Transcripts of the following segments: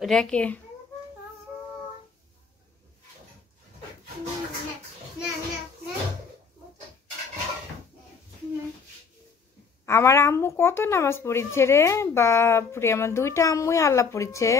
রেখে আমার আম্মু কত নামাজ পড়িছে রে বাপরে, আমার দুইটা আম্মুই আল্লাহ পড়িছে।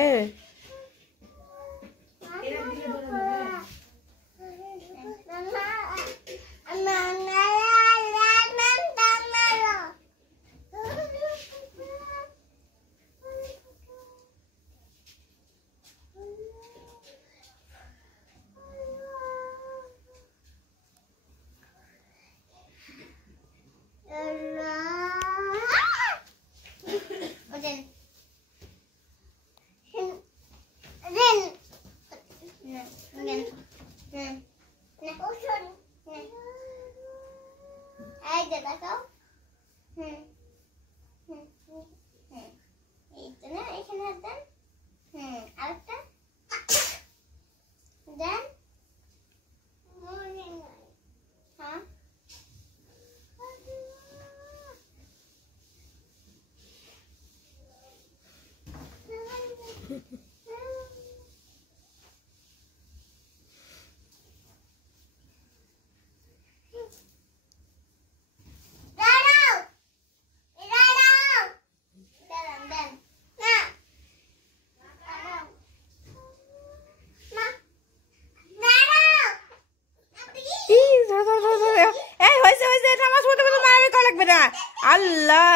আল্লাহ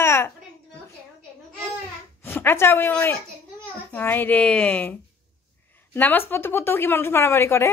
আচ্ছা ওই ওই হাই রে, নামাজ পড়তে পড়তেও কি মানুষ মারামারি করে?